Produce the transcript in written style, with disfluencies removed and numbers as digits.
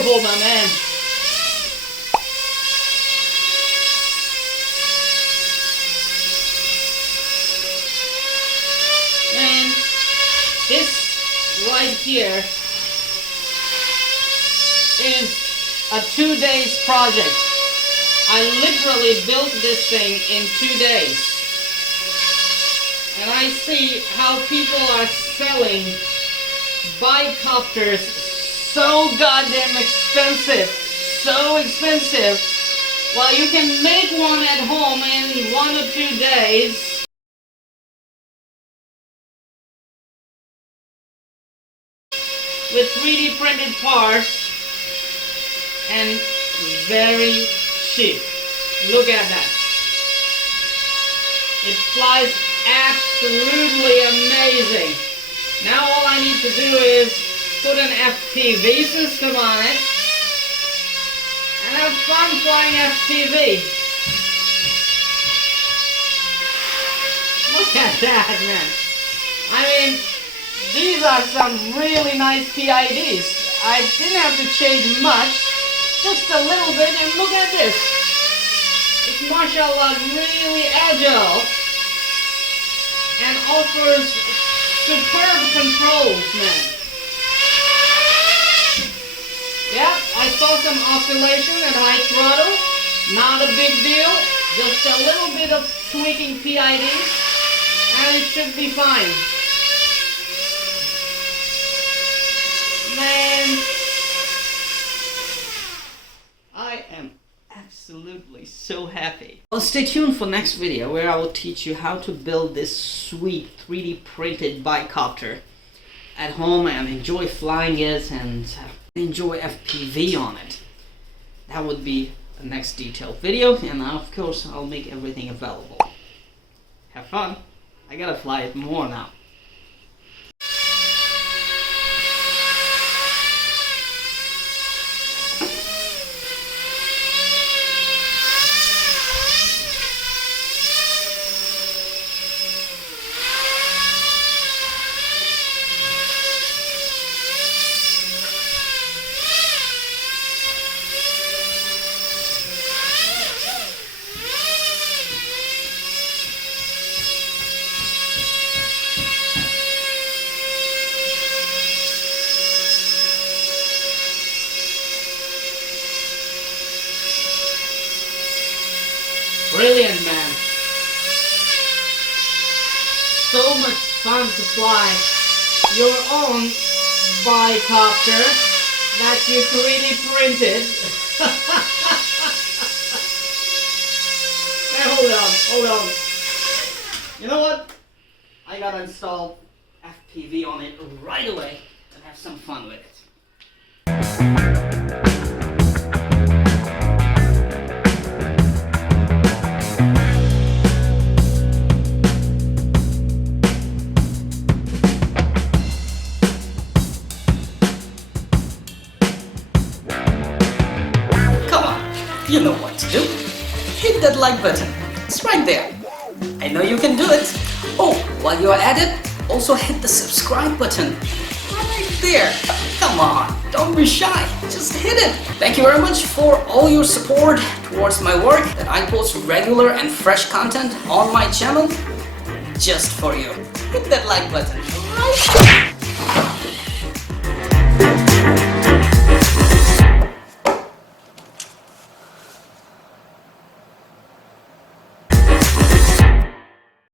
powerful, my man. And this right here is a 2 days project. I literally built this thing in 2 days. And I see how people are selling bi-copters so goddamn expensive. So expensive. Well, you can make one at home in 1 or 2 days. With 3D printed parts. And very cheap. Look at that. It flies absolutely amazing. Now all I need to do is put an FPV system on it and have fun flying FPV. Look at that, man. I mean, these are some really nice PIDs. I didn't have to change much. Just a little bit, and look at this. It's mashallah really agile and offers superb controls, man. Yeah, I saw some oscillation at high throttle. Not a big deal. Just a little bit of tweaking PID, and it should be fine. Man, I am absolutely so happy. Well, stay tuned for next video where I will teach you how to build this sweet 3D printed bicopter at home and enjoy flying it and enjoy FPV on it. That would be the next detailed video, and of course I'll make everything available. Have fun. I gotta fly it more now. Brilliant, man. So much fun to fly your own bi-copter that you 3D printed. Hey, hold on. You know what? I gotta install FPV on it right away and have some fun with it. You know what to do. Hit that like button. It's right there. I know you can do it. Oh, while you're at it, also hit the subscribe button. Right there. Come on, don't be shy. Just hit it. Thank you very much for all your support towards my work, that I post regular and fresh content on my channel just for you. Hit that like button. Right.